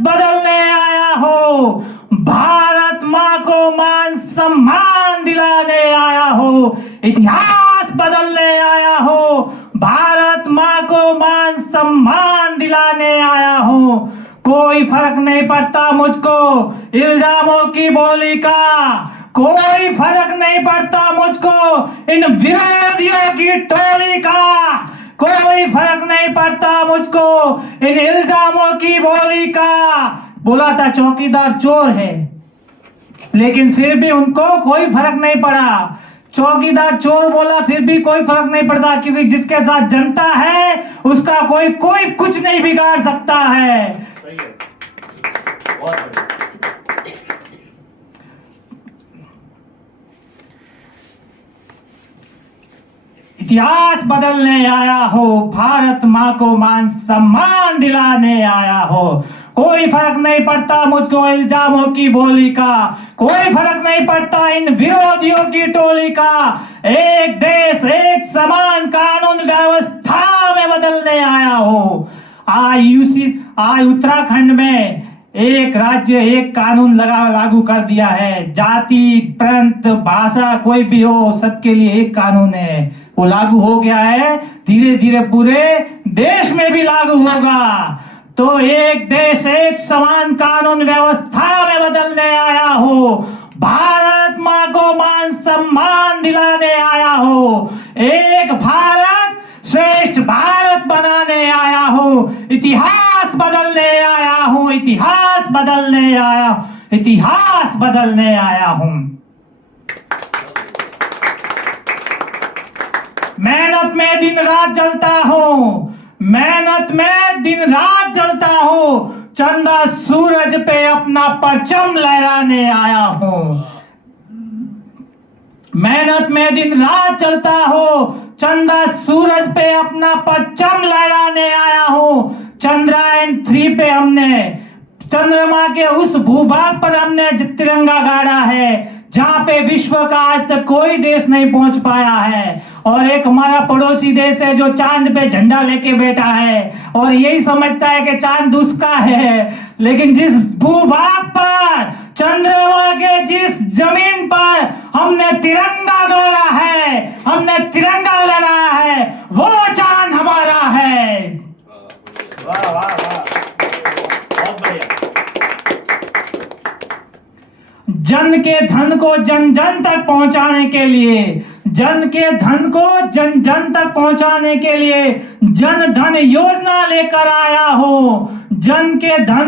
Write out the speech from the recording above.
बदलने आया हो, भारत माँ को मान सम्मान दिलाने आया हो, इतिहास बदलने आया हो, भारत माँ को मान सम्मान दिलाने आया हो। कोई फर्क नहीं पड़ता मुझको इल्जामों की बोली का, कोई फर्क नहीं पड़ता मुझको इन विरोधियों की टोली का, कोई फर्क नहीं पड़ता मुझको इन इल्जामों की बोली का। बोला था चौकीदार चोर है, लेकिन फिर भी उनको कोई फर्क नहीं पड़ा। चौकीदार चोर बोला फिर भी कोई फर्क नहीं पड़ता, क्योंकि जिसके साथ जनता है उसका कोई कुछ नहीं बिगाड़ सकता है। सही है, बहुत बढ़िया। इतिहास बदलने आया हो, भारत माँ को मान सम्मान दिलाने आया हो। कोई फर्क नहीं पड़ता मुझको इल्जामों की बोली का, कोई फर्क नहीं पड़ता इन विरोधियों की टोली का। एक देश एक समान कानून व्यवस्था में बदलने आया हो। आज उत्तराखंड में एक राज्य एक कानून लागू कर दिया है। जाति प्रांत भाषा कोई भी हो, सबके लिए एक कानून है, वो लागू हो गया है। धीरे धीरे पूरे देश में भी लागू होगा। तो एक देश एक समान कानून व्यवस्था में बदलने आया हो, भारत माँ को मान सम्मान दिलाने आया हो, एक भारत श्रेष्ठ भारत बनाने आया हो, इतिहास बदलने आया हूं, इतिहास बदलने आया, इतिहास बदलने आया हूं। मेहनत में दिन रात जलता हूं, मेहनत में दिन रात जलता हूं, चंदा सूरज पे अपना परचम लहराने आया हूं। मेहनत में दिन रात चलता हो, चंदा सूरज पे अपना परचम लहराने आया हूं। चंद्रयान 3 पे हमने चंद्रमा के उस भूभाग पर हमने तिरंगा गाड़ा है जहां पे विश्व का आज तक कोई देश नहीं पहुंच पाया है। और एक हमारा पड़ोसी देश है जो चांद पे झंडा लेके बैठा है और यही समझता है कि चांद उसका है। लेकिन जिस भूभाग पर, चंद्रमा के जिस जमीन पर हमने तिरंगा गाड़ा है, हमने तिरंगा लहराया है, वो चांद हमारा है। वाह वाह वाह, बहुत बढ़िया। जन के धन को जन जन तक पहुंचाने के लिए, जन के धन को जन जन तक पहुंचाने के लिए जन धन योजना लेकर आया हो। जन के धन